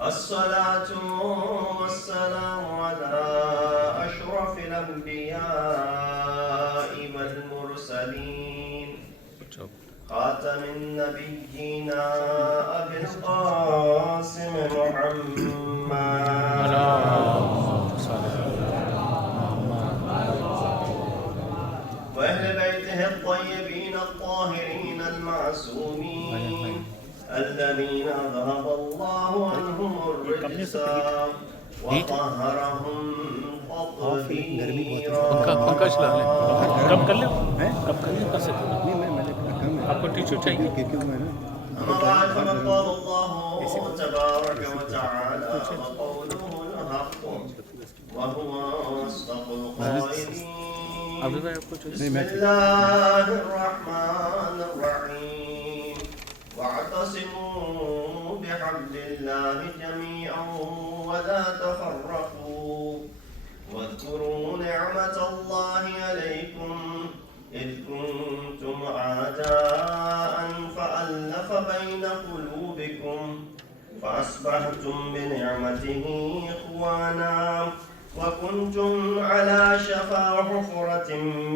الصلاة والسلام على أشرف الأنبياء والمرسلين خاتم النبيين أبي القاسم محمد وأهل بيته الطيبين الطاهرين المعصومين الذين ذهب الله عنهم الرجس وطهرهم تطهيرا. कब कर ले कर सकते आपको टिश्यू चाहिए. أما بعد فقد قال الله تبارك وتعالى وقوله الحق وهو أصدق القائلين. بسم الله الرحمن الرحيم واعتصموا بحبل الله جميعا ولا تفرقوا واذكروا نعمة الله عليكم إذ كنتم أعداء فألف بين قلوبكم فأصبحتم بنعمته إخوانا وكنتم على شفا حفرة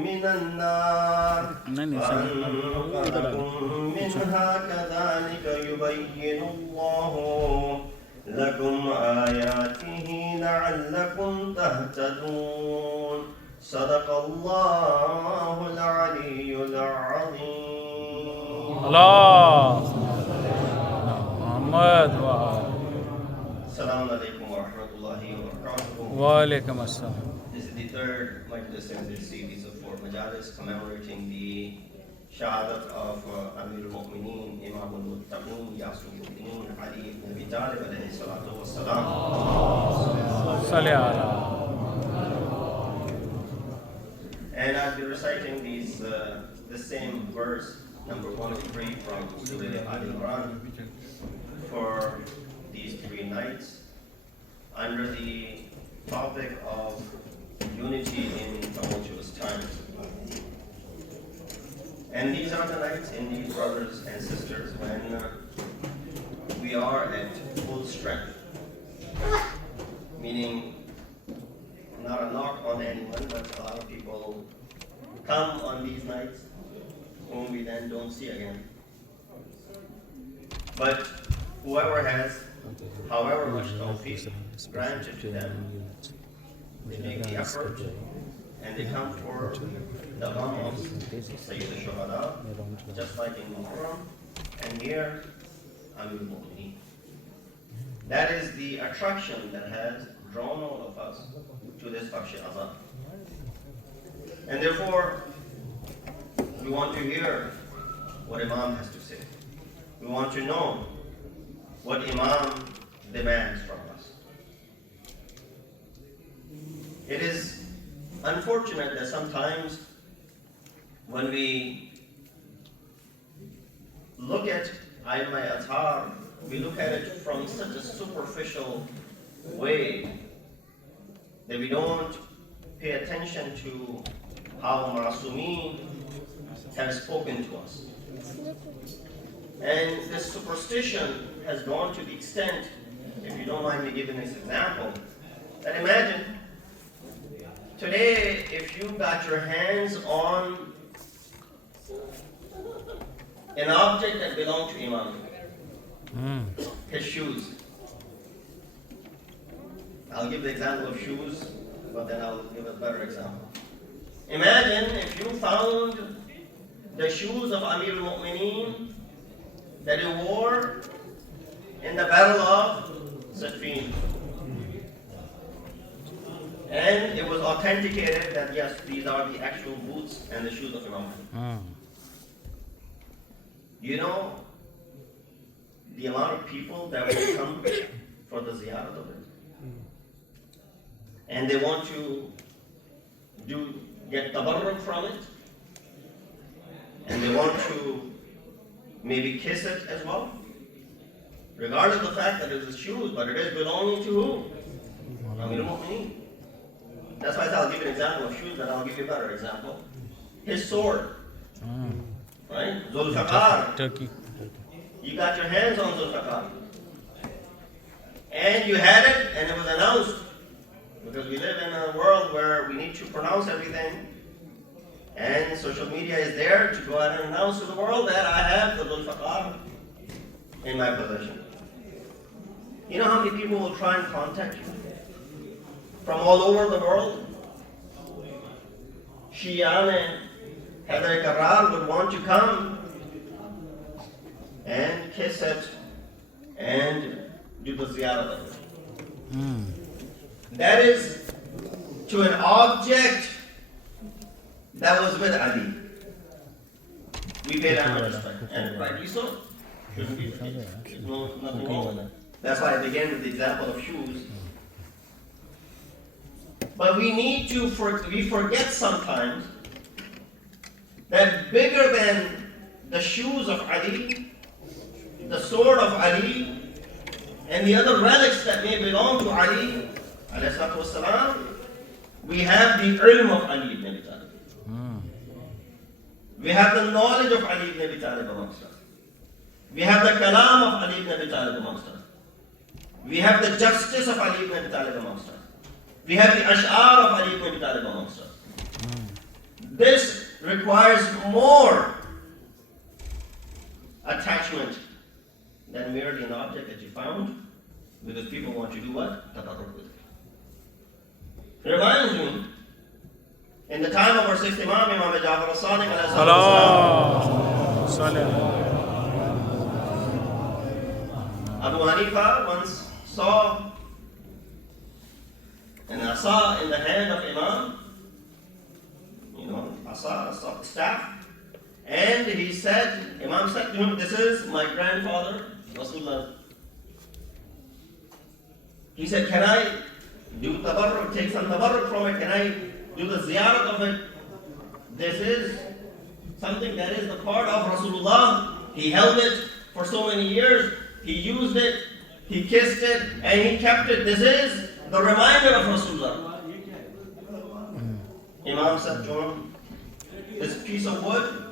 من النار فأنقذكم منها كذلك يبين الله لكم آياته لعلكم تهتدون. صدق الله العلي العظيم. الله محمد. Assalamu alaikum wa rahmatullahi wa barakatuh. Wa alaikum assalam. This is the third majlis in this series of 4 majalis commemorating the shadat of Amir al-Mu'mineen, Imam al-Muttaqeen, Yasir-ul-Mu'mineen, Ali ibn Abi Talib alayhi salatu wa salam. Salli ala. And I'll be reciting the same verse, number 103 from Surah Al-Imran, for these 3 nights under the topic of unity in tumultuous times. And these are the nights, indeed, brothers and sisters, when we are at full strength, meaning not a knock on anyone, but a lot of people come on these nights whom we then don't see again. But whoever has, however much tawfiq granted to them, they make the effort and they come for the gham of Sayyid al-Shuhada, just like in Muharram, and here Amir al-Mu'mineen. That is the attraction that has drawn all of us to this Fakhsh Azan. And therefore, we want to hear what Imam has to say. We want to know what Imam demands from us. It is unfortunate that sometimes when we look at Aimma Athar, we look at it from such a superficial way that we don't pay attention to how Ma'asumeen have spoken to us. And this superstition has gone to the extent, if you don't mind me giving this example, that imagine today if you got your hands on an object that belonged to Imam, his shoes. I'll give the example of shoes, but then I'll give a better example. Imagine if you found the shoes of Amir al-Mu'mineen that he wore in the battle of Siffin. And it was authenticated that yes, these are the actual boots and the shoes of Imam. You know the amount of people that will come for the ziyarat of it? And they want to get tabarruk from it, and they want to maybe kiss it as well, regardless of the fact that it is shoes, but it is belonging to who? Amir al-Mu'mineen. That's why I said I'll give you an example of shoes, but I'll give you a better example. His sword, right? Zulfiqar. Turkey. You got your hands on Zulfiqar. And you had it, and it was announced, because we live in a world where we need to pronounce everything, and social media is there to go ahead and announce to the world that I have the Dhul Faqar in my possession. You know how many people will try and contact you from all over the world? Shiyan and Heather Karar would want to come and kiss it and do the ziyarat of it. That is to an object that was with Ali. We pay that much respect, and rightly so. Shouldn't be the case. There's nothing wrong. That's why I began with the example of shoes. But we forget sometimes that bigger than the shoes of Ali, the sword of Ali, and the other relics that may belong to Ali, والسلام, we have the ilm of Ali ibn Abi Talib. We have the knowledge of Ali ibn Abi Talib amongst us. We have the kalam of Ali ibn Abi Talib amongst us. We have the justice of Ali ibn Abi Talib amongst us. We have the ash'ar of Ali ibn Abi Talib amongst us. This requires more attachment than merely an object that you found, because people want to do what? Tabarruk with it. It reminds me, in the time of our sixth Imam, Imam Ja'far al-Sadiq alayhi salam, Abu Hanifa once saw an asa in the hand of Imam, asa, staff, and he said, Imam said to him, "This is my grandfather, Rasulullah." He said, "Can I do tabarruk, take some tabarruk from it? Can I do the ziyarat of it? This is something that is the part of Rasulullah. He held it for so many years. He used it, he kissed it, and he kept it. This is the reminder of Rasulullah." Imam said to him, "This piece of wood,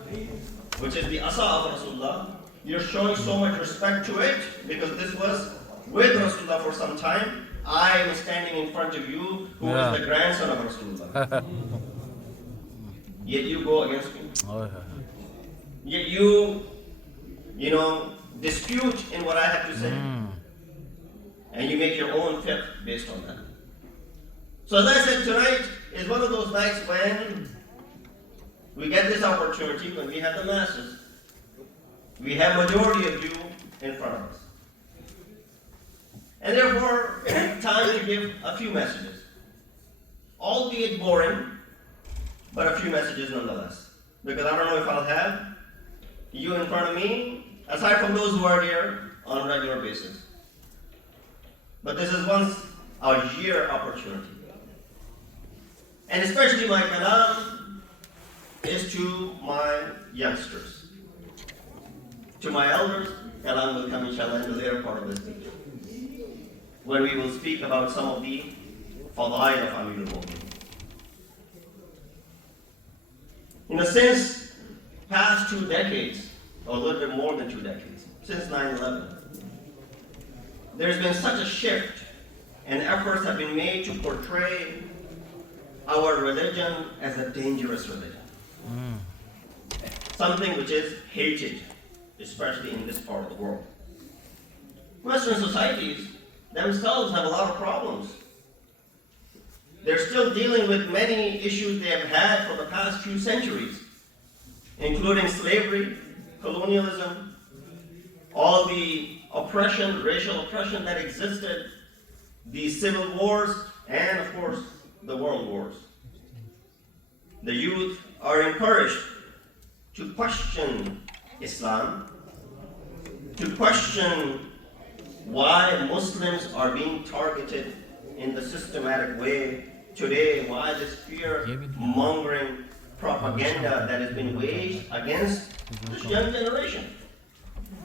which is the asa of Rasulullah, you're showing so much respect to it because this was with Rasulullah for some time. I am standing in front of you, who is the grandson of Rasulullah. Yet you go against me. Yet you dispute in what I have to say. And you make your own fiqh based on that." So as I said, tonight is one of those nights when we get this opportunity, when we have the masses. We have majority of you in front of us. And therefore, it's time to give a few messages. Albeit boring, but a few messages nonetheless. Because I don't know if I'll have you in front of me, aside from those who are here on a regular basis. But this is once a year opportunity. And especially my kalam is to my youngsters. To my elders, kalam will come inshallah in the later part of this speech, when we will speak about some of the fadail of Amir al-Mu'minin. In a sense, past 2 decades, or a little bit more than 2 decades, since 9/11, there's been such a shift, and efforts have been made to portray our religion as a dangerous religion. Something which is hated, especially in this part of the world. Western societies themselves have a lot of problems. They're still dealing with many issues they have had for the past few centuries, including slavery, colonialism, all the oppression, racial oppression that existed, the civil wars, and of course, the world wars. The youth are encouraged to question Islam, to question why Muslims are being targeted in the systematic way today, why this fear-mongering propaganda that has been waged against this young generation.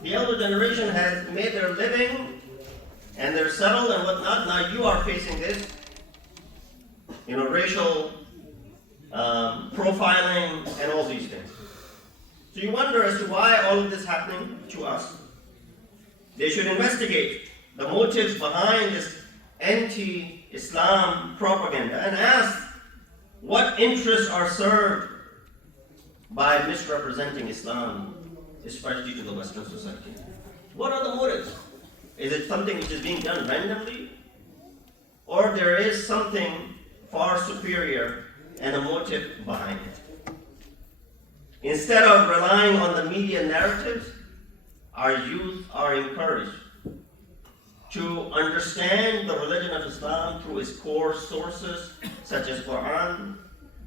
The elder generation has made their living and they're settled and whatnot. Now you are facing this, racial profiling and all these things. So you wonder as to why all of this is happening to us. They should investigate the motives behind this anti-Islam propaganda and ask what interests are served by misrepresenting Islam, especially to the Western society. What are the motives? Is it something which is being done randomly? Or there is something far superior and a motive behind it? Instead of relying on the media narratives, our youth are encouraged to understand the religion of Islam through its core sources such as Quran,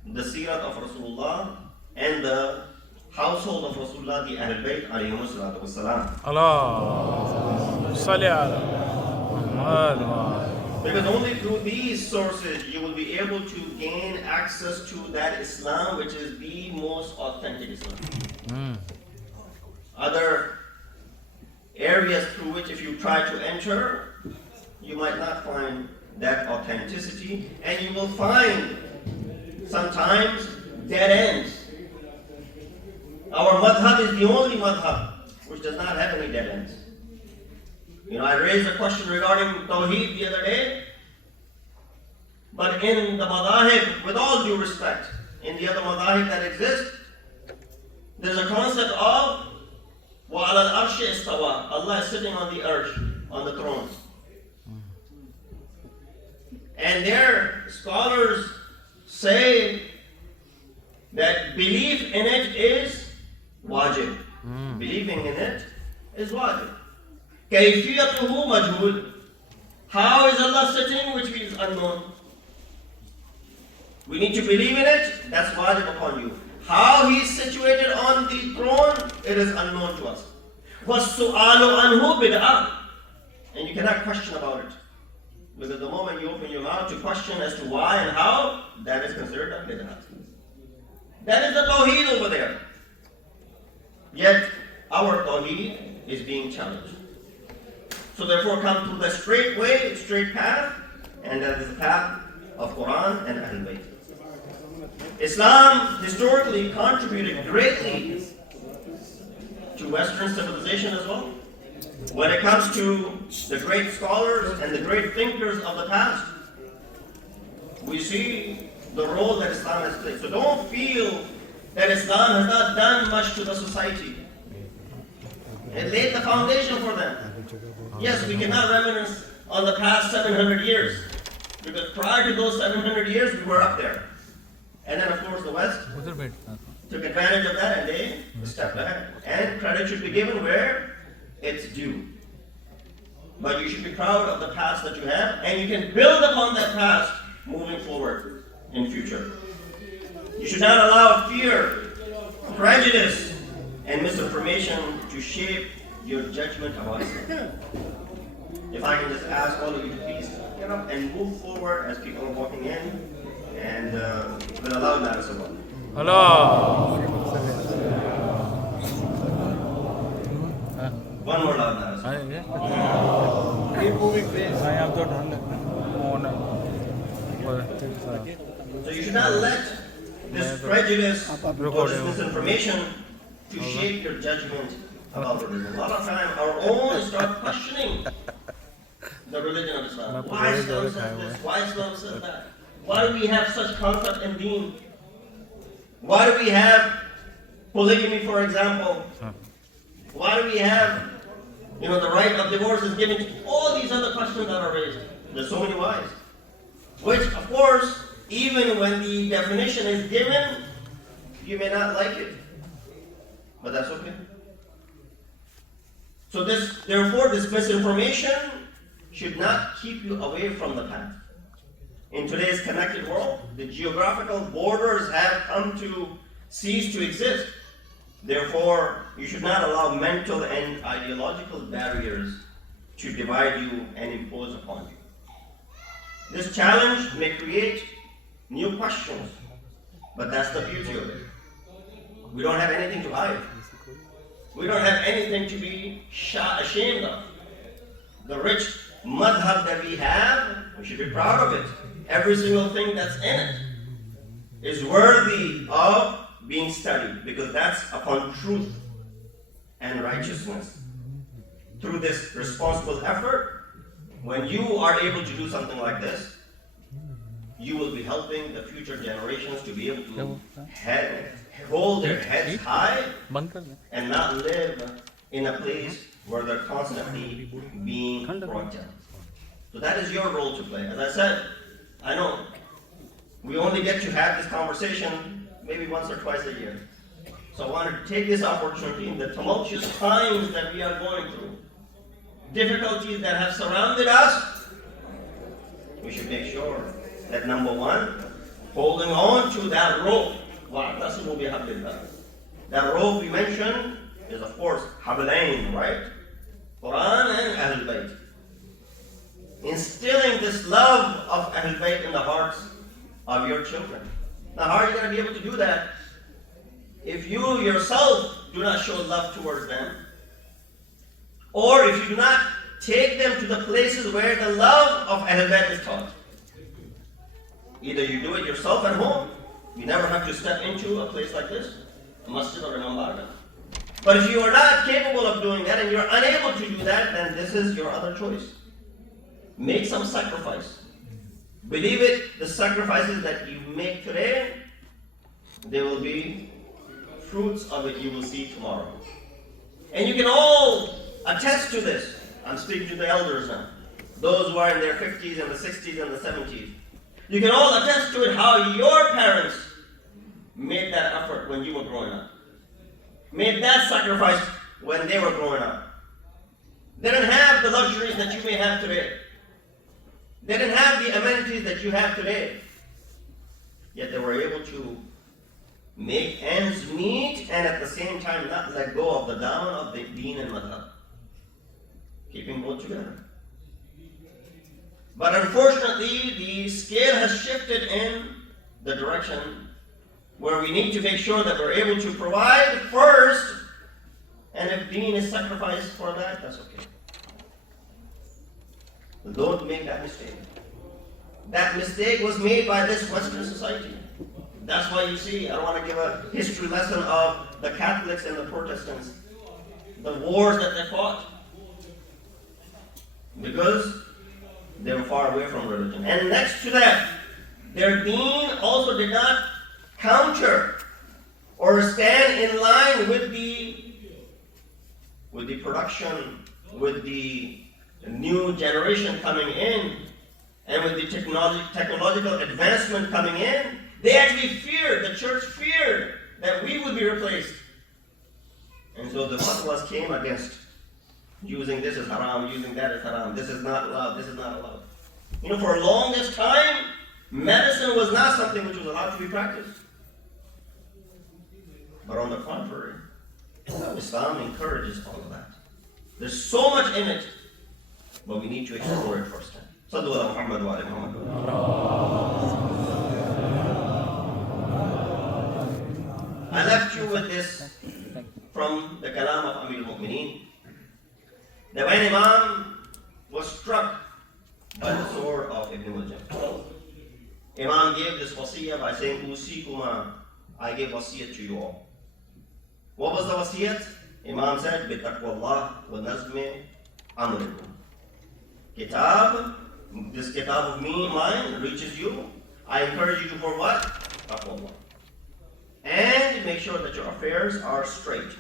the Sirat of Rasulullah, and the household of Rasulullah, the Ahl-e-Bait alayhimu salatu wassalam. Allah Salli ala Muhammad. Because only through these sources you will be able to gain access to that Islam which is the most authentic Islam. Other areas through which if you try to enter, you might not find that authenticity, and you will find sometimes dead ends. Our madhab is the only madhab which does not have any dead ends. I raised a question regarding Tawheed the other day, but in the madahib, with all due respect, in the other madahib that exist, there's a concept of وَعَلَى الْأَرْشِ إِسْتَوَى. Allah is sitting on the arsh, on the throne. And their scholars say that belief in it is wajib. Believing in it is wajib. كَيْفِيَتُهُ مَجْهُولٌ. How is Allah sitting, which means unknown? We need to believe in it, that's wajib upon you. How he is situated on the throne, it is unknown to us. وَالسُّؤَالُ عَنْهُ بِدْعَةٌ. And you cannot question about it. Because the moment you open your mouth to question as to why and how, that is considered a bid'ah. That is the Tawheed over there. Yet, our Tawheed is being challenged. So therefore come through the straight way, straight path, and that is the path of Quran and Ahl-e-Bait. Islam historically contributed greatly to Western civilization as well. When it comes to the great scholars and the great thinkers of the past, we see the role that Islam has played. So don't feel that Islam has not done much to the society. It laid the foundation for them. Yes, we cannot reminisce on the past 700 years, because prior to those 700 years, we were up there. And then, of course, the West took advantage of that and they stepped ahead. And credit should be given where it's due. But you should be proud of the past that you have, and you can build upon that past moving forward in future. You should not allow fear, prejudice, and misinformation to shape your judgment about Islam. If I can just ask all of you to please get up and move forward as people are walking in, and with a loud noise of Allah. Allah. One more loud noise. So you should not let this prejudice or this misinformation to shape your judgment about religion. A lot of time our own start questioning the religion of Islam. Why Islam says this? Why Islam says that? Why do we have such concept in deen? Why do we have polygamy, for example? Why do we have, the right of divorce is given to all these other questions that are raised? There's so many whys. Which, of course, even when the definition is given, you may not like it. But that's okay. So therefore, this misinformation should not keep you away from the path. In today's connected world, the geographical borders have come to cease to exist. Therefore, you should not allow mental and ideological barriers to divide you and impose upon you. This challenge may create new questions, but that's the beauty of it. We don't have anything to hide. We don't have anything to be ashamed of. The rich madhab that we have, we should be proud of it. Every single thing that's in it is worthy of being studied, because that's upon truth and righteousness. Through this responsible effort, When you are able to do something like this, you will be helping the future generations to be able to hold their heads high and not live in a place where they're constantly being brought down. So that is your role to play. As I said, I know we only get to have this conversation maybe once or twice a year. So I wanted to take this opportunity in the tumultuous times that we are going through, difficulties that have surrounded us, we should make sure that number one, holding on to that rope. That rope we mentioned is of course Habalain, right? Quran and Ahl-e-Bait. Instilling this love of Ahl-e-Bait in the hearts of your children. Now how are you going to be able to do that if you yourself do not show love towards them? Or if you do not take them to the places where the love of Ahl-e-Bait is taught. Either you do it yourself at home, you never have to step into a place like this, a masjid or an ambarga. But if you are not capable of doing that and you're unable to do that, then this is your other choice. Make some sacrifice. Believe it, the sacrifices that you make today, there will be fruits of it you will see tomorrow. And you can all attest to this. I'm speaking to the elders now. Those who are in their 50s and the 60s and the 70s. You can all attest to it how your parents made that effort when you were growing up. Made that sacrifice when they were growing up. They didn't have the luxuries that you may have today. They didn't have the amenities that you have today. Yet they were able to make ends meet and at the same time not let go of the down of the deen and madhab. Keeping both together. But unfortunately, the scale has shifted in the direction where we need to make sure that we're able to provide first, and if deen is sacrificed for that, that's okay. Don't make that mistake. That mistake was made by this Western society. That's why you see, I don't want to give a history lesson of the Catholics and the Protestants, the wars that they fought, because they were far away from religion. And next to that, their deen also did not counter or stand in line with the production, with the new generation coming in, and with the technological advancement coming in. They actually feared, the church feared that we would be replaced. And so the fatwas came against using this as haram, using that as haram. This is not allowed, this is not allowed. You know, for the longest time, medicine was not something which was allowed to be practiced. But on the contrary, Islam encourages all of that. There's so much in it, but we need to explore it first. Sallu ala Muhammad wa ala Muhammad. I left you with this from the Kalam of Amir al-Mu'mineen. That when Imam was struck by the sword of Ibn al-Jam, Imam gave this wasiyah by saying, Usikuma, I give wasiyah to you all. What was the wasiyat? Imam said, Bitaqwallah wa nazmi amrikum. Kitab, this kitab of mine reaches you. I encourage you to for what? Taqwallah. And make sure that your affairs are straight.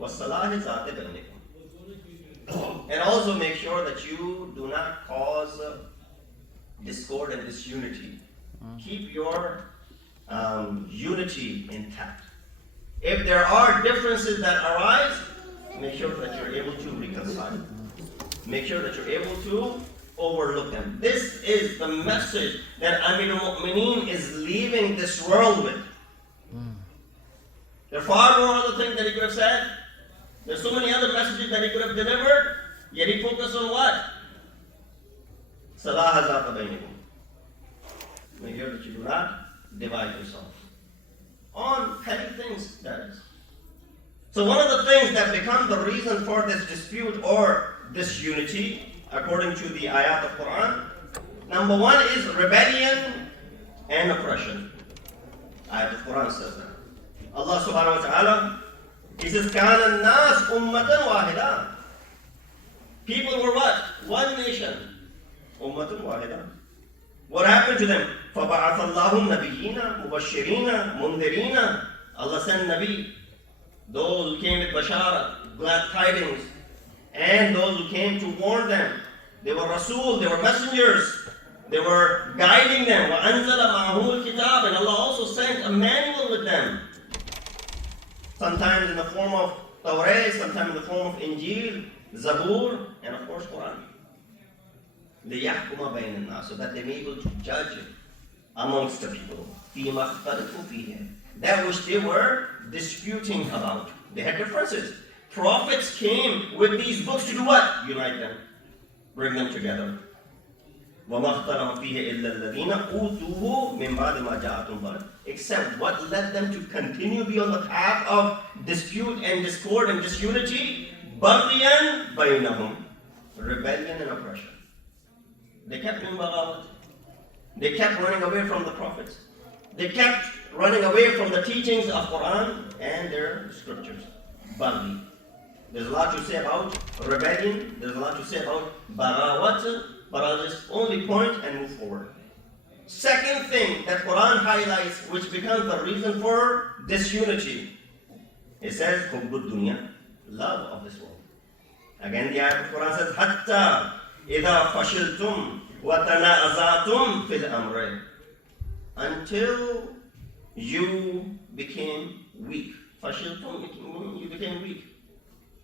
وَالصَّلَاحِ ذَاتِ بَيْنِكُمْ. And also make sure that you do not cause discord and disunity. Keep your unity intact. If there are differences that arise, make sure that you're able to reconcile. Make sure that you're able to overlook them. This is the message that Amir al-Mu'mineen is leaving this world with. There are far more other things that he could have said. There's so many other messages that he could have delivered, yet he focused on what? Salah zata bainakum. Make sure that you do not divide yourself on petty things, that is. So one of the things that become the reason for this dispute or disunity, according to the ayat of Quran, number one is rebellion and oppression. Ayat of Quran says that. Allah subhanahu wa ta'ala, He says, كَانَ النَّاسُ أُمَّةً وَاحِدًا. People were what? One nation. Ummatun wahida. What happened to them? فَبَعَثَ اللَّهُ النَّبِيِّينَ مُبَشِّرِينَ مُنذِرِينَ. Allah sent Nabi, those who came with Bashara, glad tidings, and those who came to warn them. They were Rasul, they were messengers, they were guiding them. وَأَنزَلَ مَعَهُ الْكِتَابِ. And Allah also sent a manual with them. Sometimes in the form of Tawrah, sometimes in the form of Injil, Zabur, and of course Quran. لِيَحْكُمَ بَيْنَ النَّاسِ. So that they may be able to judge amongst the people. فِيمَا اخْتَلَفُوا فِيهِ. That which they were disputing about. They had differences. Prophets came with these books to do what? Unite them. Bring them together. وَمَا اخْتَلَفَ فِيهِ إِلَّا الَّذِينَ أُوتُوهُ مِنْ بَعْدِ مَا جَاءَتْهُمُ الْبَيِّنَاتُ. Except what led them to continue be on the path of dispute and discord and disunity? بَغْيًا بَيْنَهُمْ. Rebellion and oppression. They kept doing baghawat. They kept running away from the prophets. They kept running away from the teachings of Quran and their scriptures. Baghi. There's a lot to say about rebellion. There's a lot to say about baghawat. But I'll just only point and move forward. Second thing that Quran highlights, which becomes the reason for disunity, it says, Hubbud dunya, love of this world. Again, the ayat of Quran says, Hatta idha fashiltum wa tana'azatum fil amrayn. Until you became weak. Fashiltum, you became weak.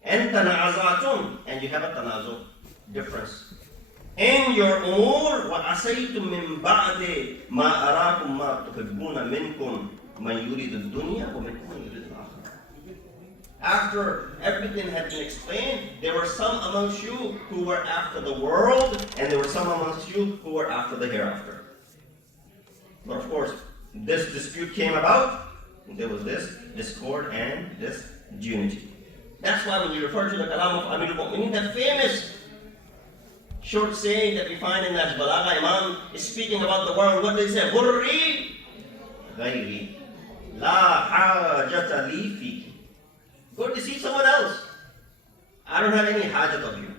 And tana'azatum, and you have a tanazu, difference. In your umur, وَعَسَيْتُم مِّن بَعْدِ مَا أَرَاكُم مَّا تُحِبُّونَ مِنكُم مَّن يُرِيدُ الدُّنْيَا وَمِنكُم مَّن يُرِيدُ الْآخِرَةَ. After everything had been explained, there were some amongst you who were after the world, and there were some amongst you who were after the hereafter. But of course, this dispute came about, there was this discord and this unity. That's why when you refer to the kalam of Amir al-Mu'mineen, that famous short saying that we find in Nahj Balagha, Imam is speaking about the world. What does he say? Burri ghayri la hajata li fiki. Go to see someone else. I don't have any hajat of you.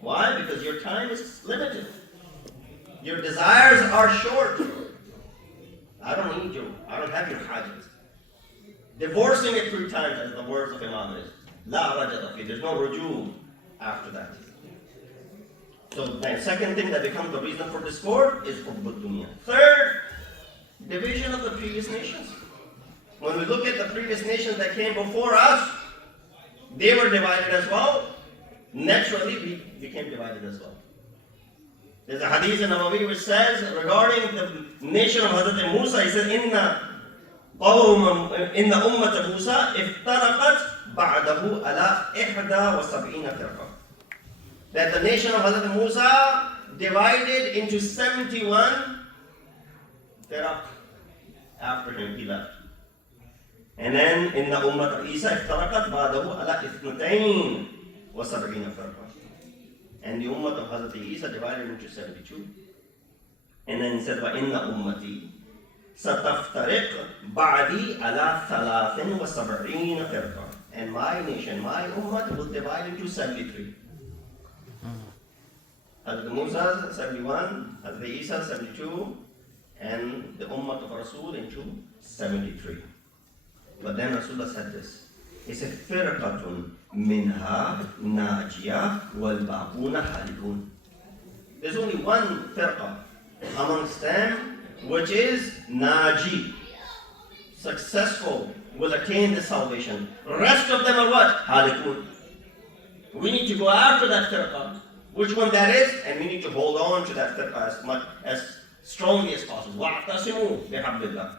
Why? Because your time is limited. Your desires are short. I don't need you. I don't have your hajat. Divorcing it 3 times, as the words of Imam is. La rajata fi. There's no ruju after that. So the second thing that becomes the reason for discord is hubbud dunya. Third, division of the previous nations. When we look at the previous nations that came before us, they were divided as well. Naturally, we became divided as well. There's a hadith in Nawawi which says regarding the nation of Hazrat Musa, he says, Inna ummat Musa iftaraqat ba'dahu ala 71 firqa. That the nation of Hazrat Musa divided into 71 firaq after him, he left. And then in the Ummah of Isa, iftaraqat ba'dahu ala 72 firqa. And the Ummah of Hazrat Isa divided into 72. And then he said, وَإِنَّ أُمَّتِي سَتَفْتَرِقْ بَعْدِي عَلَى 73 firqa. And my nation, my Ummah will divide into 73. Hazrat Musa 71, Hazrat Isa 72, and the Ummah of Rasul into 73. But then Rasulullah said this. He said, Firqatun minha najiyah wal baquna halikun. There's only one firqa amongst them which is naji, successful, will attain the salvation. Rest of them are what? Halikun. We need to go after that firqa. Which one that is, and we need to hold on to that firqa as strongly as possible. وَاعْتَصِمُوا بِحَبْلِ اللَّهِ.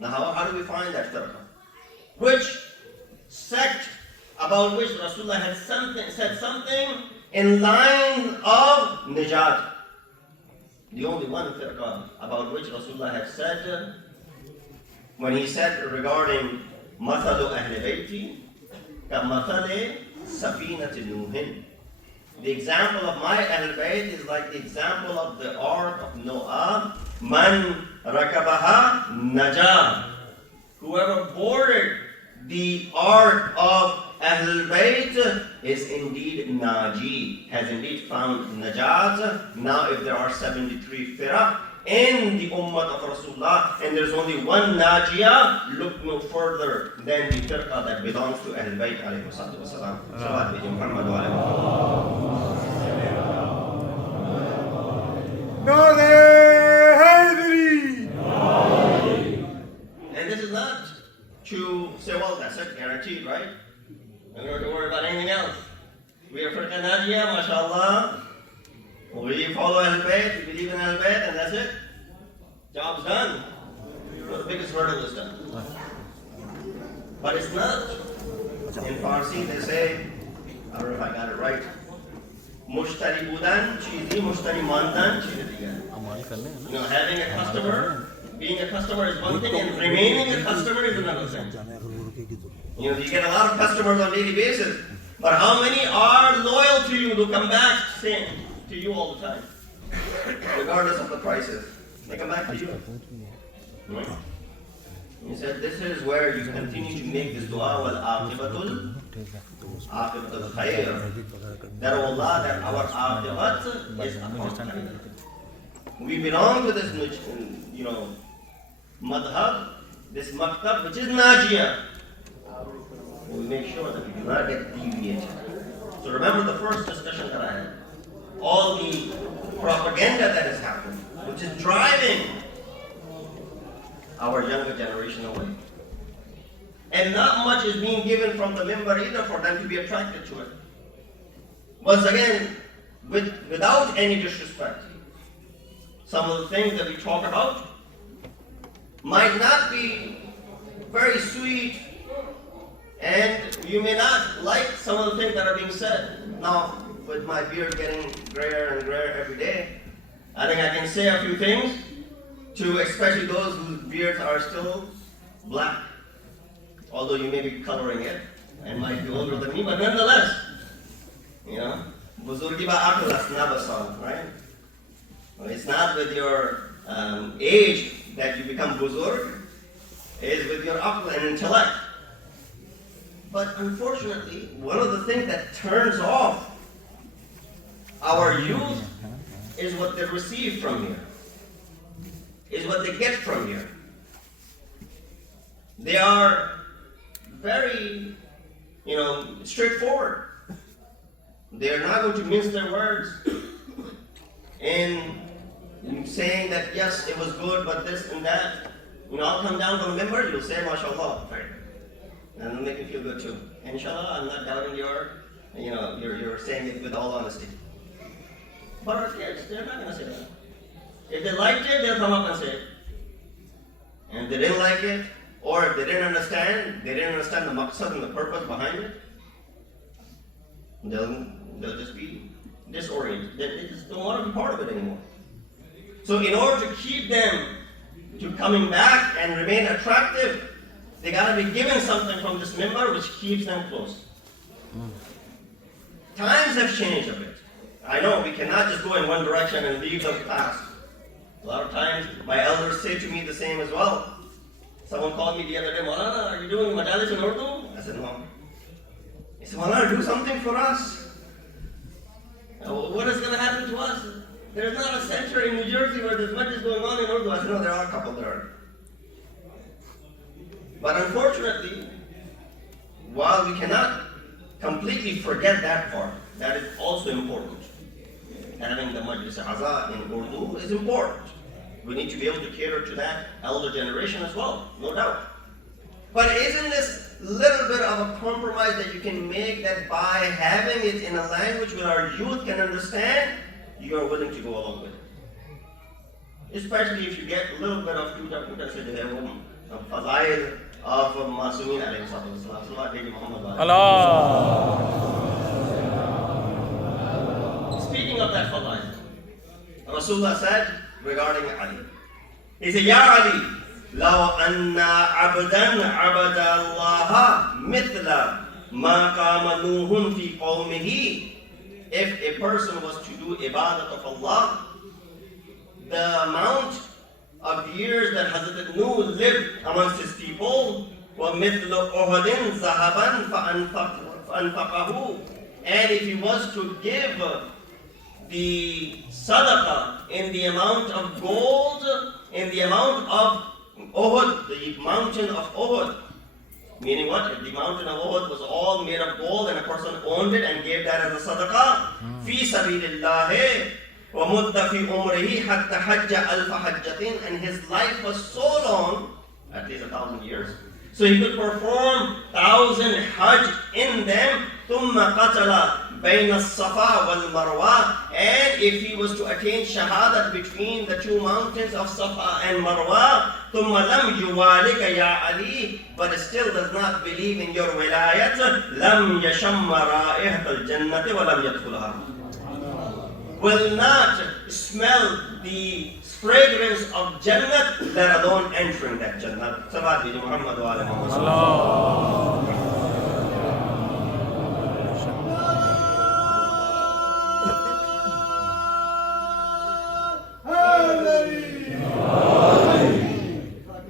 Now how do we find that firqa? Which sect about which Rasulullah had said something in line of Nijat? The only one firqa about which Rasulullah had said, when he said regarding مَثَلُ أَهْلِ بَيْتِ كَمَثَلِ سَفِينَةِ نُوحٍ. The example of my Ahl-e-Bait is like the example of the ark of Noah. Man rakabaha najah. Whoever boarded the ark of Ahl-e-Bait is indeed Naji, has indeed found Najat. Now if there are 73 firaq in the ummah of Rasulullah and there's only one Najiyah, look no further than the firqa that belongs to Ahl-e-Bait alayhi salatu wasalam. Salawat bi Muhammad wa alayhi. And this is not to say, well, that's it, guaranteed, right? We don't have to worry about anything else. We are Firqa Najiyah, mashallah. We follow Ahl-e-Bait, we believe in Ahl-e-Bait, and that's it. Job's done. The biggest hurdle is done. But it's not. In Farsi they say, I don't know if I got it right, Mushtari budan, chizi, mushtari mandan, chizi. You know, having a customer, being a customer is one thing, and remaining a customer is another thing. You know, you get a lot of customers on a daily basis, but how many are loyal to you, to come back to you all the time, regardless of the prices? They come back to you. Right? He said, this is where you continue to make this dua, wal-aqibatul khair. That Allah, that our aqibat is upon khair. We belong to this, madhab, this maktab, which is najiyah. We make sure that we do not get deviated. So remember the first discussion that I had. All the propaganda that has happened, which is driving our younger generation away. And not much is being given from the mimbar either for them to be attracted to it. Once again, without any disrespect, some of the things that we talk about might not be very sweet, and you may not like some of the things that are being said. Now, with my beard getting grayer and grayer every day, I think I can say a few things to especially those whose beards are still black. Although you may be coloring it and might be older than me, but nonetheless, buzurgi ba aql asna basar, right? It's not with your age that you become buzurg, it's with your aql and intellect. But unfortunately, one of the things that turns off our youth is what they receive from here, is what they get from here. They are very, straightforward. They are not going to mince their words in saying that, yes, it was good, but this and that. I'll come down from the member, you'll say, mashallah, right? And it'll make me feel good too. Inshallah, I'm not doubting you're saying it with all honesty. But our kids, they're not going to say that. If they liked it, they'll come up and say it. And if they didn't like it, or if they didn't understand the maqsad and the purpose behind it, they'll just be disoriented. They just don't want to be part of it anymore. So in order to keep them to coming back and remain attractive, they got to be given something from this member which keeps them close. Times have changed a bit. I know we cannot just go in one direction and leave the past. A lot of times my elders say to me the same as well. Someone called me the other day, Molana, are you doing majlis in Urdu? I said, no. He said, Molana, do something for us. What is going to happen to us? There's not a center in New Jersey where there's majlis going on in Urdu. I said, no, there are a couple there. But unfortunately, while we cannot completely forget that part, that is also important. Having the majlis haza in Urdu is important. We need to be able to cater to that elder generation as well, no doubt. But isn't this little bit of a compromise that you can make, that by having it in a language where our youth can understand, you are willing to go along with it? Especially if you get a little bit of fadail of Masumin alayhi salatu. Allah. Speaking of that fadail, Rasulullah said regarding Ali, he said, Ya Ali, law anna abdan abada Allah mithla ma qama Nuhun fi qawmihi. If a person was to do ibadat of Allah, the amount of years that Hazrat Nuh lived amongst his people, وَمِثْلُ أُحُدٍ ذَهَبًا فَأَنْفَقْتُ فَأَنْفَقَهُ, and if he was to give the sadaqah in the amount of gold, in the amount of Uhud, the mountain of Uhud. Meaning what? If the mountain of Uhud was all made of gold and a person owned it and gave that as a sadaqah, fi sabilillah, wa mudda fi umrihi hatta hajja alfa hajjatin, and his life was so long, at least 1,000 years, so he could perform 1,000 hajj in them. ثم قتل بين الصفا والمروة, and if he was to attain shahadat between the two mountains of Safa and Marwa, ثم لم يوالك يا علي, but still does not believe in your wilayat, لم يشم رائحة الجنة ولم يدخلها, will not smell the fragrance of Jannat, let alone entering that Jannat. Salawat bi Muhammad wa ala Muhammad.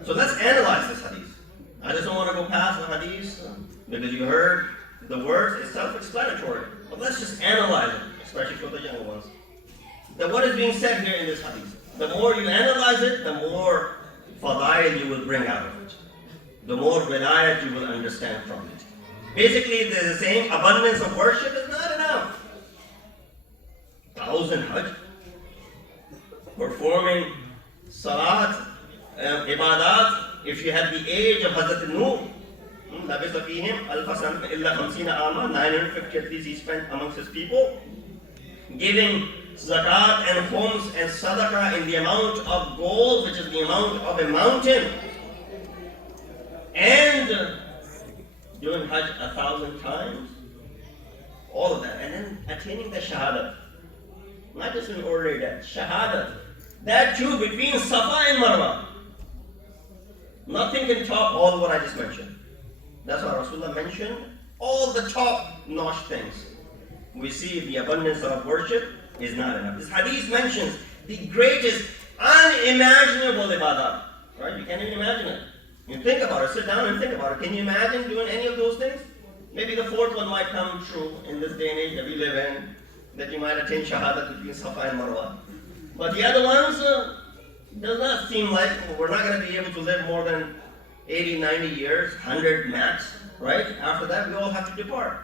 So let's analyze this hadith. I just don't want to go past the hadith because you heard the words, it's self-explanatory. But let's just analyze it, especially for the younger ones. That what is being said here in this hadith, the more you analyze it, the more fadail you will bring out of it. The more wilayat you will understand from it. Basically, they're saying abundance of worship is not enough. 1,000 hajj, performing salat, ibadat, if you had the age of Hazrat Nuh, 950 at least he spent amongst his people, giving zakat and khums and sadaqah in the amount of gold, which is the amount of a mountain, and doing hajj 1,000 times, all of that, and then attaining the shahadat, not just an ordinary death, shahadat, that too between Safa and Marwa. Nothing can top all what I just mentioned. That's why Rasulullah mentioned all the top-notch things. We see the abundance of worship is not enough. This hadith mentions the greatest unimaginable ibadah. Right? You can't even imagine it. You think about it, sit down and think about it. Can you imagine doing any of those things? Maybe the fourth one might come true in this day and age that we live in, that you might attain shahadat between Safa and Marwa. But the other ones, does not seem like we're not going to be able to live more than 80, 90 years, 100 max, right? After that, we all have to depart.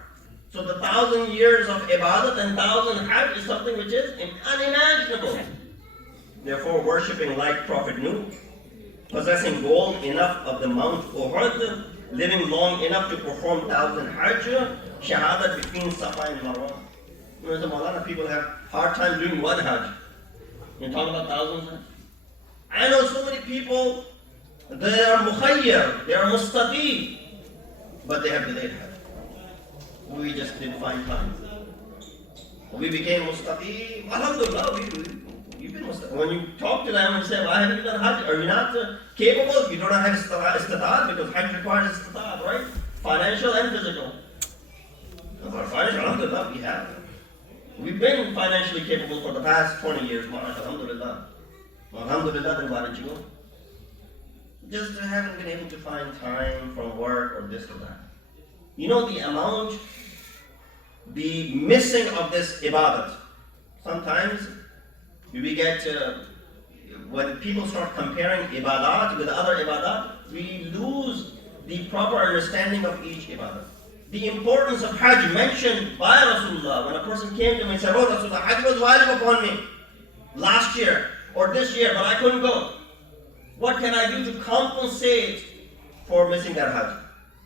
So the 1,000 years of ibadat and 1,000 hajj is something which is unimaginable. Therefore, worshipping like Prophet Nuh, possessing gold enough of the Mount Uhud, living long enough to perform 1,000 hajj, shahadat between Safa and Marwa. You know, the Molana people have hard time doing one hajj. You're talking about thousands? I know so many people, they are mukhayyar, they are mustaqi, but they have delayed hajj. We just didn't find time. We became mustaqi, alhamdulillah, we've been mustaqi. When you talk to them and say, why haven't you done hajj? Are you not capable? You don't have istata'at, because hajj requires istata'at, right? Financial and physical. For financial, alhamdulillah, we have. We've been financially capable for the past 20 years, alhamdulillah. Alhamdulillah, then why didn't you go? Just haven't been able to find time from work or this or that. You know the amount, the missing of this ibadat. Sometimes we get, when people start comparing ibadat with other ibadat, we lose the proper understanding of each ibadat. The importance of hajj mentioned by Rasulullah. When a person came to me and said, oh Rasulullah, hajj was wajib upon me last year or this year, but I couldn't go. What can I do to compensate for missing that hajj?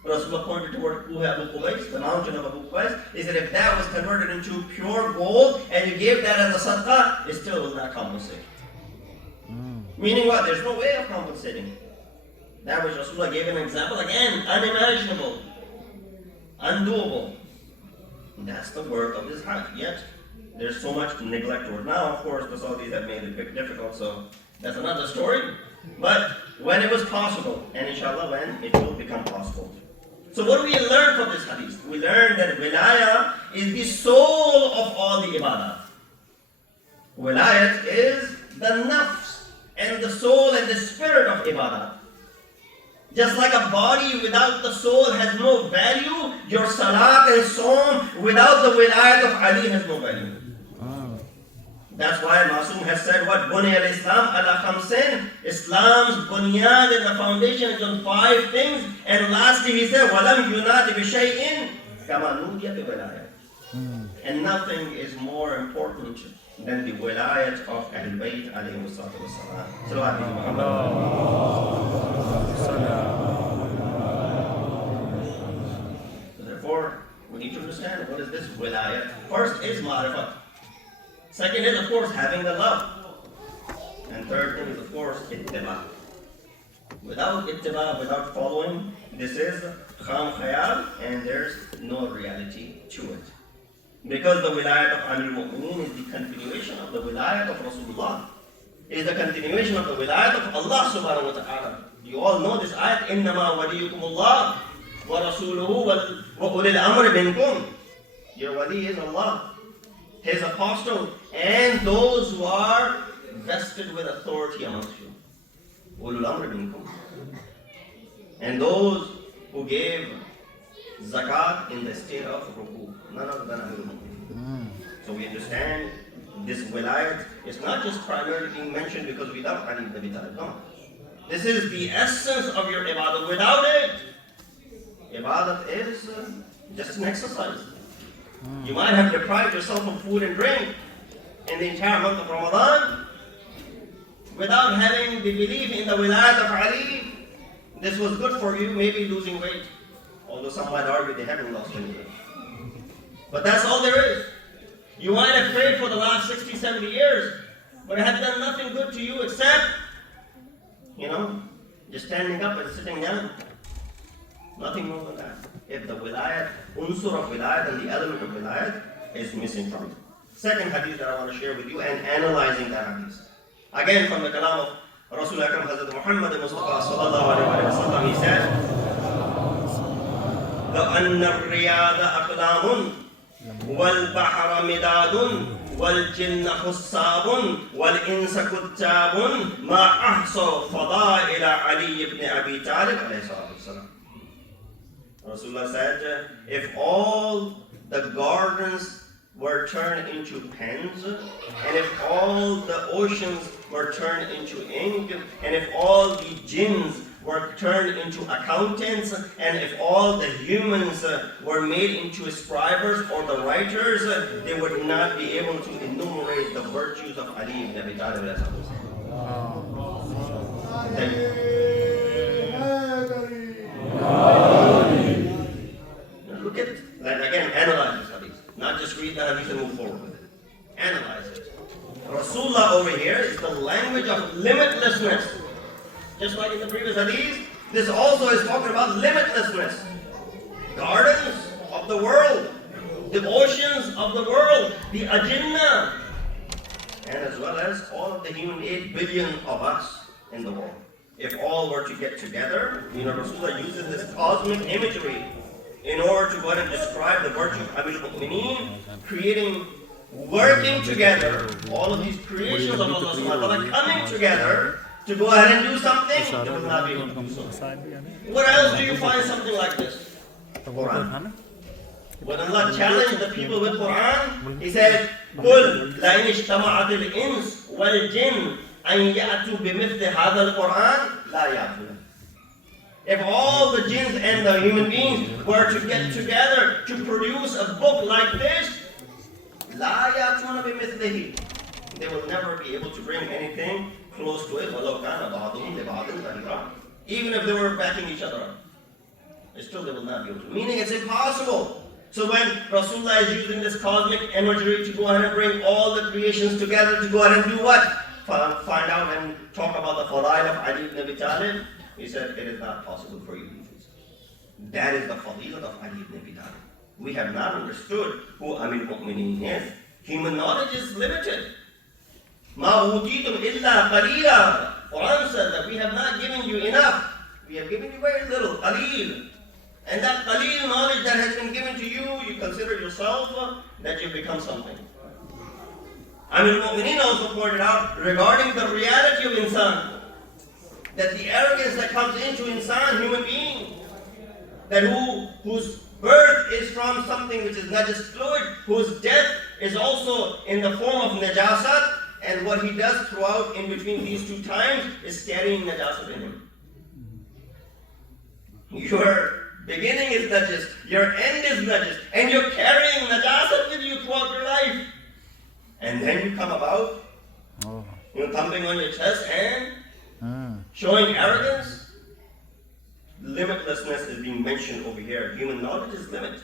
Rasulullah pointed toward Abu Qubais, the mountain of Abu Qubais. He said, if that was converted into pure gold and you gave that as a sadaqah, it still will not compensate. Meaning what? There's no way of compensating. That which Rasulullah gave an example, again, unimaginable, undoable. And that's the work of this hajj. Yet, there's so much neglect toward. Now, of course, the Saudis have made it a bit difficult, so that's another story. But when it was possible, and inshallah when it will become possible. So what do we learn from this hadith? We learn that wilayah is the soul of all the ibadah. Wilayat is the nafs and the soul and the spirit of ibadah. Just like a body without the soul has no value, your salat and saum without the wilayat of Ali has no value. That's why Masoom has said what? Bunya al-Islam ala khamsin. Islam's bunyad and the foundation is on 5 things. And lastly he said, وَلَمْ يُنَادِ بِشَيْءٍ كَمَا نُودِيَ بِوِلَايَةٍ. And nothing is more important than the wilayat of Ahl-e-Bait alayhi salatu wassalam. Therefore, we need to understand what is this wilayat. First is ma'rifat. Second is, of course, having the love. And third thing is, of course, ittiba. Without ittiba, without following, this is kham khayal, and there's no reality to it. Because the wilayat of Amir Mu'mineen is the continuation of the wilayat of Rasulullah. It is the continuation of the wilayat of Allah subhanahu wa ta'ala. You all know this ayat, إِنَّمَا وَلِيُّكُمُ اللَّهُ وَرَسُولُهُ وَأُولِي الْأَمْرِ مِنْكُمْ. Your wali is Allah, His apostle, and those who are vested with authority amongst you. Ulul amr minkum. And those who gave zakat in the state of ruku. None of them are mu'min. So we understand this wilayat is not just primarily being mentioned because we love Ali ibn Abi Talib. No. This is the essence of your ibadah. Without it, ibadat is just an exercise. You might have deprived yourself of food and drink in the entire month of Ramadan without having the belief in the wilayat of Ali. This was good for you, maybe losing weight. Although some might argue they haven't lost any weight. But that's all there is. You might have prayed for the last 60, 70 years, but it had done nothing good to you except, just standing up and sitting down. Nothing more than that. If the wilayat, unsur of wilayat and the element of wilayat is missing from it. Second hadith that I want to share with you and analyzing that hadith. Again from the kalam of Rasul Akram Hazrat Muhammad Mustafa sallallahu alayhi wa sallam, he said, لَأَنَّ الرِّيَاضَ أَقْلَامٌ وَالْبَحْرَ مِدَادٌ وَالْجِنَّ حُسَّابٌ وَالْإِنسَ كُتَّابٌ مَا أَحْصَى فَضَائِلَ عَلِيِّ بْنِ أَبِي طَالِبٍ alayhi salatu wassalam. Rasulullah said, if all the gardens were turned into pens, and if all the oceans were turned into ink, and if all the jinns were turned into accountants, and if all the humans were made into scribers or the writers, they would not be able to enumerate the virtues of Ali ibn Abi Talib. Look at it. Again, analyze this hadith. Not just read the hadith and move forward with it. Analyze it. Rasulullah over here is the language of limitlessness. Just like in the previous hadith, this also is talking about limitlessness. Gardens of the world, the oceans of the world, the ajinna, and as well as all of the human 8 billion of us in the world. If all were to get together, Rasulullah uses this cosmic imagery in order to go ahead and describe the virtue of Amir al-Mu'mineen, working together, all of these creations of Allah subhanahu wa ta'ala coming together to go ahead and do something, they will not be able to do so. Where else do you find something like this? Quran. When Allah challenged the people with Quran, He said, قُلْ لَإِنِ اجْتَمَعَتِ الْإِنسُ وَالْجِنُّ أَنْ يَأْتُوا بِمِثْلِ هَذَا الْقُرْآنِ لَا يَأْتُونَ. If all the jinns and the human beings were to get together to produce a book like this, لَا يَأْتُونَ بِمِثْلِهِ, they will never be able to bring anything close to it. Even if they were backing each other up, still they will not be able to. Meaning it's impossible. So when Rasulullah is using this cosmic imagery to go ahead and bring all the creations together to go ahead and do what? Find out and talk about the fadail of Ali ibn Abi Talib, he said it is not possible for you to do this. That is the fadilah of Ali ibn Abi Talib. We have not understood who Amir al-Mu'mineen is. Human knowledge is limited. مَا أُوتِيتُمْ إِلَّا قَلِيلًا. Quran says that we have not given you enough. We have given you very little, qaleel. And that qaleel knowledge that has been given to you, you consider yourself that you've become something. Amir al-Mu'mineen also pointed out regarding the reality of insan. that the arrogance that comes into insan, human being, that whose birth is from something which is najis fluid, whose death is also in the form of najasat, and what he does throughout in between these two times is carrying najasat in him. Your beginning is najis, your end is najis, and you're carrying najasat with you throughout your life. And then you come about, thumping on your chest and showing arrogance. Limitlessness is being mentioned over here. Human knowledge is limited.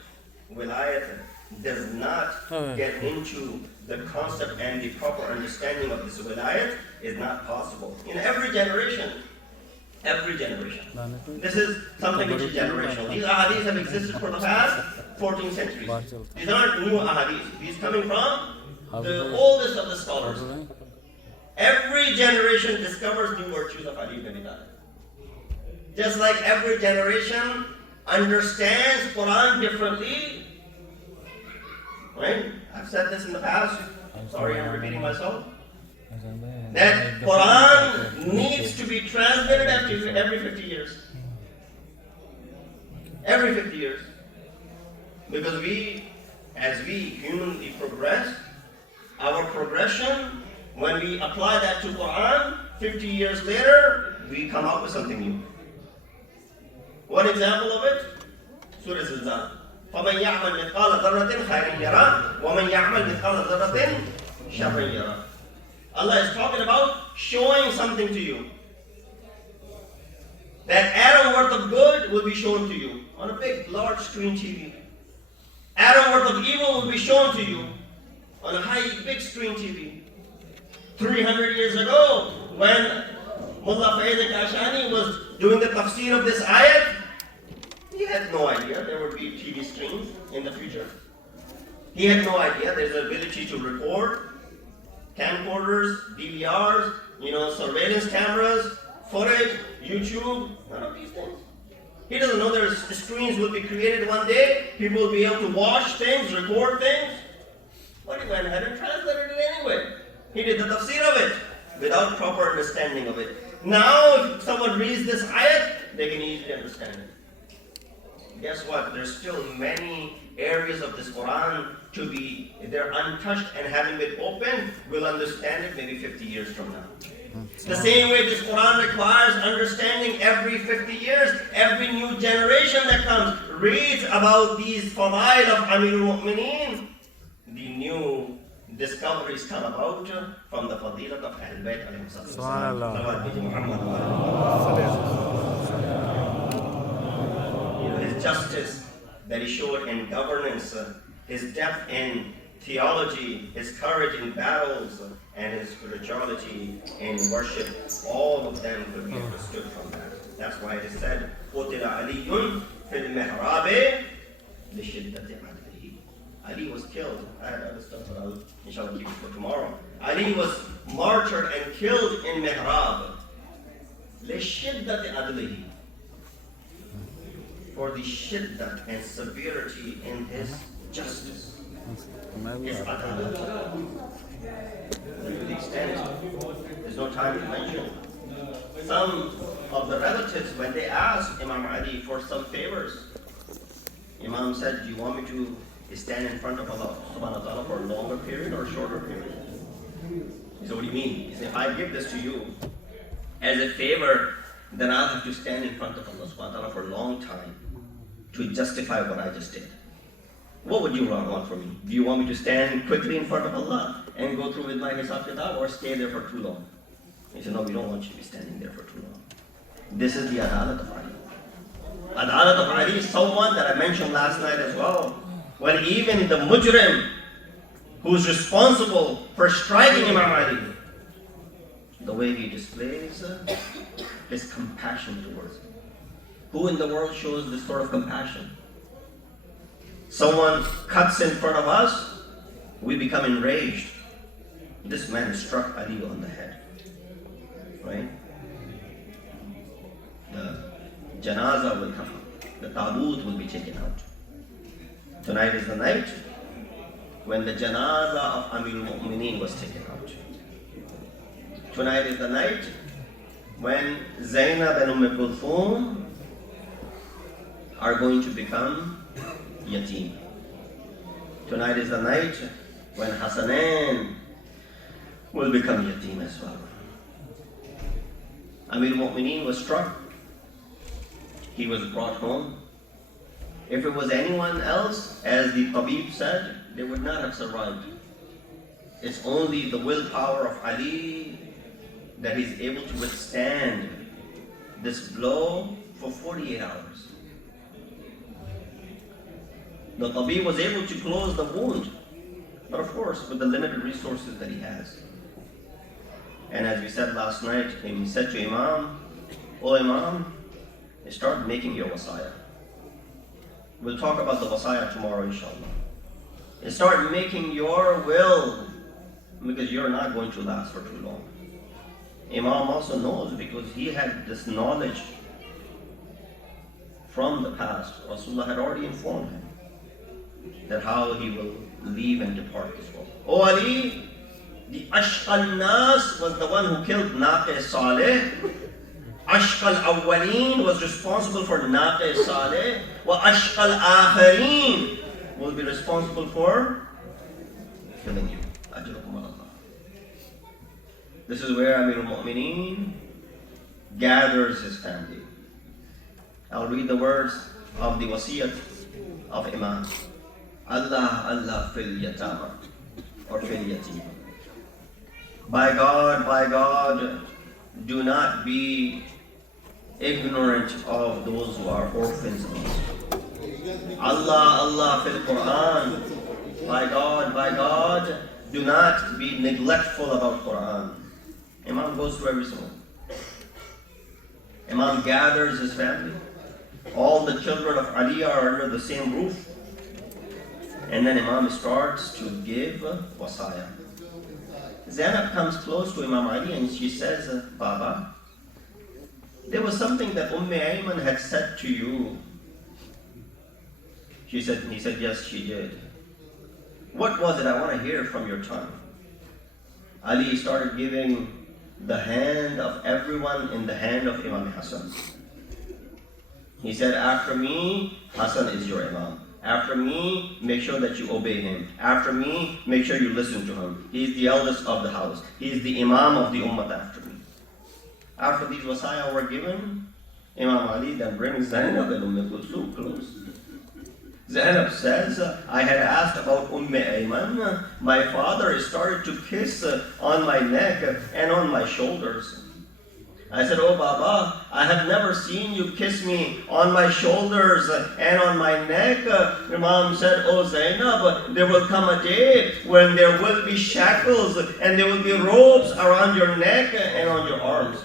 Wilayat does not get into the concept and the proper understanding of this. Wilayat is not possible. In every generation. This is something which is generational. These ahadith have existed for the past 14 centuries. These aren't new ahadith. These coming from the oldest of the scholars. Every generation discovers new virtues of Ali ibn Abi Talib. Just like every generation understands Quran differently. Right? I've said this in the past. Sorry, I'm repeating myself. That Quran needs to be transmitted every 50 years. Every 50 years. Because as we humanly progress, our progression, when we apply that to Quran, 50 years later, we come out with something new. One example of it, Surah Zilzal. فَمَنْ يَعْمَلْ مِثْقَالَ ذَرَّةٍ خَيْرًا يَرَهُ وَمَنْ يَعْمَلْ مِثْقَالَ ذَرَّةٍ شَرًّا يَرَهُ. Allah is talking about showing something to you. That atom worth of good will be shown to you on a big, large screen TV. Atom worth of evil will be shown to you on a big screen TV. 300 years ago, when Mullah Faiz Kashani was doing the tafsir of this ayat, he had no idea there would be TV screens in the future. He had no idea there's the ability to record, camcorders, DVRs, surveillance cameras, footage, YouTube, none of these things. He doesn't know there's screens will be created one day, people will be able to watch things, record things. But he went ahead and translated it anyway. He did the tafsir of it without proper understanding of it. Now, if someone reads this ayat, they can easily understand it. Guess what? There's still many areas of this Quran to be, if they're untouched and having been opened, we'll understand it maybe 50 years from now. The same way this Quran requires understanding every 50 years, every new generation that comes reads about these fadail of Amirul Mu'mineen. The new discoveries come about from the fadilat of Ahl-e-Bait alayhi his justice that he showed in governance, his depth in theology, his courage in battles, and his spirituality in worship, all of them could be understood from that. That's why it is said, قُتِلَ عَلِيٌّ فِي الْمِحْرَابِ لِشِدَّةِ عَدْلِهِ. Ali was killed. I had other stuff, but I'll inshallah keep it for tomorrow. Ali was martyred and killed in Mihrab. لِشِدَّةِ عَدْلِهِ. For the shiddat and severity in his justice. His adalat. To the extent, there's no time to mention. Some of the relatives, when they asked Imam Ali for some favors, Imam said, do you want me to stand in front of Allah subhanahu wa ta'ala for a longer period or a shorter period? He said, what do you mean? He said, if I give this to you as a favor, then I'll have to stand in front of Allah subhanahu wa ta'ala for a long time to justify what I just did. What would you want from me? Do you want me to stand quickly in front of Allah and go through with my hisab kitab, or stay there for too long? He said, no, we don't want you to be standing there for too long. This is the adalat of Ali. Adalat of Ali is someone that I mentioned last night as well. When even the mujrim who's responsible for striking Imam Ali, the way he displays his compassion towards him. Who in the world shows this sort of compassion? Someone cuts in front of us, we become enraged. This man struck Ali on the head. Right? The janaza will come out. The taboot will be taken out. Tonight is the night when the janaza of Amirul Mu'mineen was taken out. Tonight is the night when Zainab and Kulthum are going to become yatim. Tonight is the night when Hasanain will become yatim as well. Amir al-Mu'mineen was struck. He was brought home. If it was anyone else, as the Tabib said, they would not have survived. It's only the willpower of Ali that he's able to withstand this blow for 48 hours. The Tabib was able to close the wound, but of course with the limited resources that he has. And as we said last night, he said to Imam, "Oh Imam, start making your wasaya." We'll talk about the wasaya tomorrow inshallah. Start making your will, because you're not going to last for too long. Imam also knows, because he had this knowledge from the past. Rasulullah had already informed him that how he will leave and depart this world. Oh Ali, the Ashqal Nas was the one who killed Naqe Saleh. Ashqal Awwaleen was responsible for Naqe Saleh. Wa Ashqal Akhareen will be responsible for killing you. Ajrukum Allah. This is where Amir al-Mu'mineen gathers his family. I'll read the words of the wasiyat of Imam. Allah, Allah fil yatama, or fil yatim. By God, do not be ignorant of those who are orphans amongst you. Allah, Allah fil Quran. By God, do not be neglectful about Quran. Imam goes through every single. Imam gathers his family. All the children of Ali are under the same roof. And then Imam starts to give wasaya. Zainab comes close to Imam Ali and she says, "Baba, there was something that Ayman had said to you." He said, "Yes, she did." "What was it? I want to hear from your tongue." Ali started giving the hand of everyone in the hand of Imam Hassan. He said, "After me, Hassan is your Imam. After me, make sure that you obey him. After me, make sure you listen to him. He's the eldest of the house. He's the Imam of the Ummah after me." After these wasaya were given, Imam Ali then brings Zainab and Kulthum close. Zainab says, "I had asked about Ayman. My father started to kiss on my neck and on my shoulders. I said, 'Oh Baba, I have never seen you kiss me on my shoulders and on my neck.' Imam said, 'Oh Zainab, there will come a day when there will be shackles and there will be ropes around your neck and on your arms.'"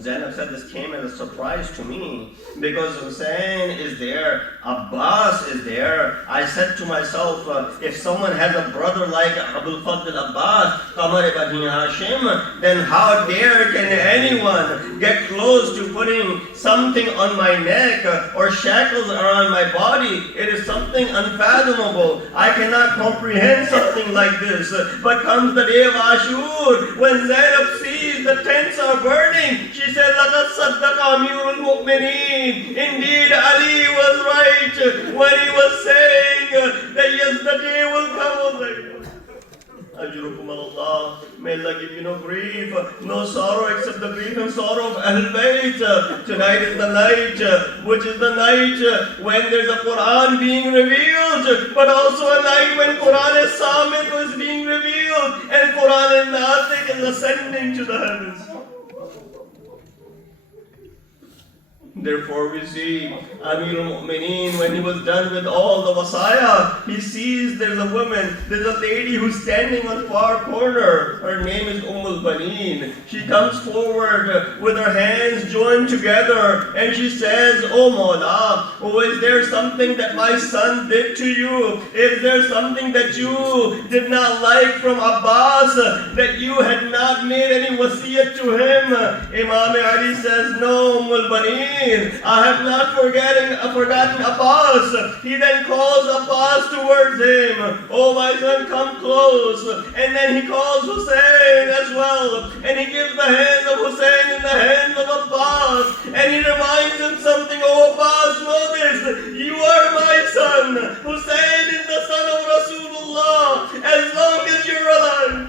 Zainab said, "This came as a surprise to me, because Hussein is there, Abbas is there. I said to myself, if someone has a brother like Abul Fadl Abbas, Qamar ibn Hashim, then how dare can anyone get close to putting something on my neck or shackles around my body? It is something unfathomable. I cannot comprehend something like this." But comes the day of Ashur, when Zainab sees the tents are burning, she said, "Laqad saddaqa Amirul Mu'mineen." Indeed, Ali was right when he was saying that yes, the day will come. Ajrukum Allah. May Allah give you no grief, no sorrow except the grief and sorrow of Ahl-e-Bait. Tonight is the night, which is the night when there's a Quran being revealed, but also a night when Quran is Samit is being revealed, and Quran is Nazik is ascending to the heavens. Therefore we see Amir al-Mu'mineen, when he was done with all the wasaya, he sees there's a woman, there's a lady who's standing on far corner. Her name is al-Baneen. She comes forward with her hands joined together and she says, "Oh Mola, is there something that my son did to you? Is there something that you did not like from Abbas, that you had not made any wasiyat to him?" Imam Ali says, "No, al-Baneen. Amir, I have not forgotten Abbas. He then calls Abbas towards him. Oh my son, come close. And then he calls Hussein as well. And he gives the hand of Hussein in the hand of Abbas. And he reminds him something. Oh Abbas, know this. You are my son. Hussein is the son of Rasulullah. As long as you're alive,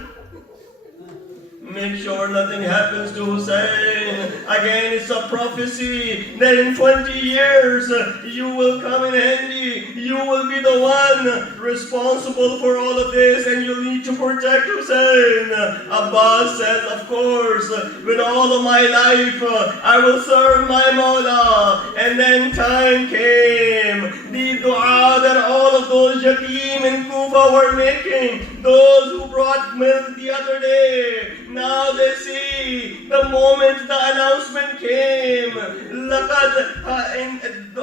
make sure nothing happens to Hussein. Again, it's a prophecy that in 20 years you will come in handy. You will be the one responsible for all of this, and you'll need to protect Hussein. Abbas says, of course, with all of my life, I will serve my Mola. And then time came. The dua that all of those yatim in Kufa were making, those who brought milk the other day, now they see the moment the announcement came.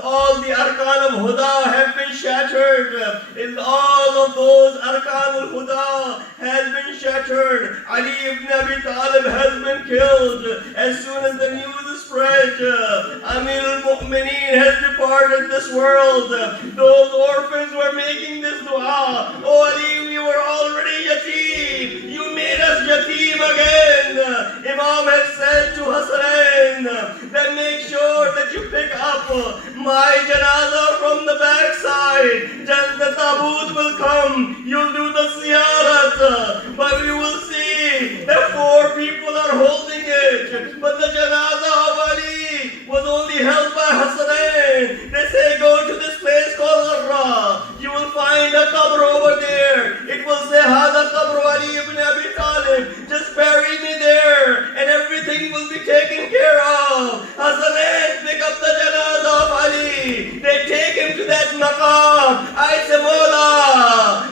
All the arkan of Huda have been shattered. All of those arkan al-Huda has been shattered. Ali ibn Abi Talib has been killed. As soon as the news spread, Amir al-Mu'mineen has departed this world. Those orphans were making this dua. Oh Ali, we were already yatim. You made us yatim again. Imam has said to Hussein that make sure that you pick up my janaza from the backside. Just the tabut will come. You'll do the ziyarat. But we will see that 4 people are holding it. But the janaza of Ali was only held by Hussein. They say go to this place called Arra. You will find a qabr over there. It will say Hada qabr Ali ibn Abi Talib. Just bury me there and everything will be taken care of. Hussein, pick up the janaza of Ali. They take him to that maqam. I say, Mola,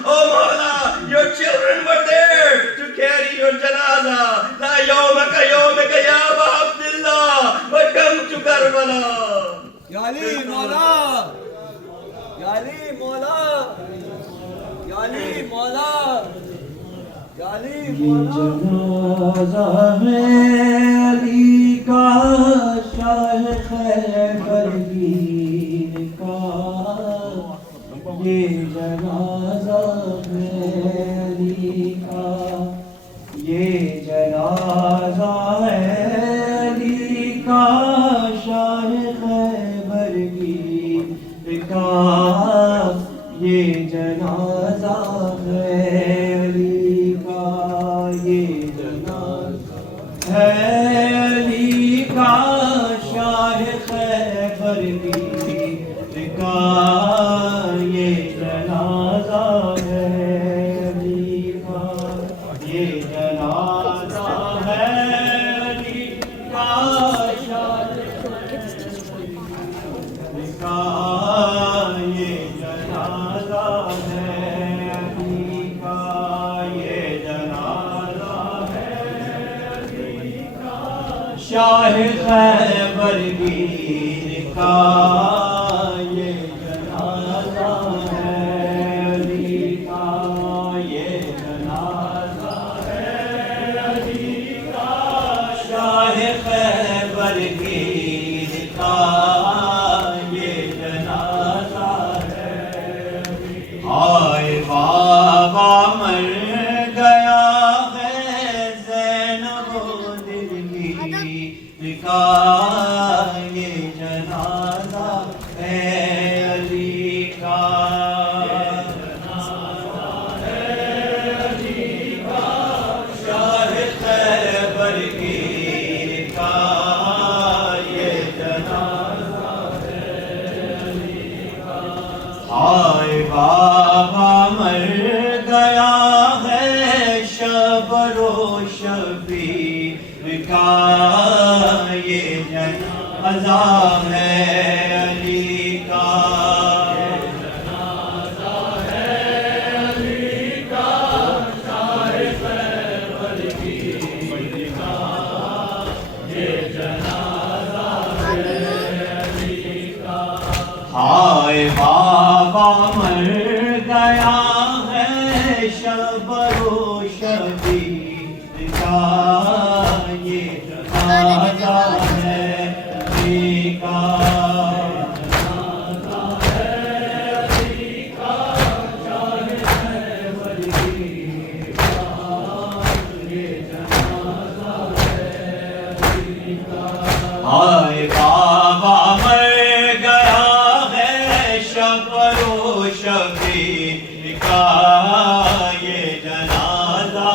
oh Mola, your children were there to carry your janaza. La yawmaka yawmaka ya Aba Abdullah, but come to Karbala. Ya Ali, Mola. Ya Ali, Mola. Ya Ali, Mola. Ya Ali, जनाज़ा है अली का शाह खैबर गिर का ये जनाज़ा है अली का ये जनाज़ा है अली का शाह खैबर गिर का ये जनाज़ा है अली का शाह खैबर गिर का ये जनाज़ा है अली का ये जनाज़ा है अली का शाह का ये जनाज़ा है अली का ये जनाज़ा शाह खैबर गिर का ये जनाज़ा है अली का ये जनाज़ा है अली का शाह खैबर गिर का ये जनाज़ा है हाय बाबा मर गया है ज़ैनब का ये जनाज़ा है अली का जनाज़ा है अली का शाह खैबर गिर का ये जनाज़ा है अली का हाय बाबा मर गया है शबरो शबीर का ये जनाज़ा है अली का ये जनाज़ा है अली का शाह खैबर गिर का ये जनाज़ा है अली का हाय बाबा मर गया है शबरो शबीर का ये जनाज़ा है अली का हाय बाबा मर गया है शफरो शफी का ये जनाजा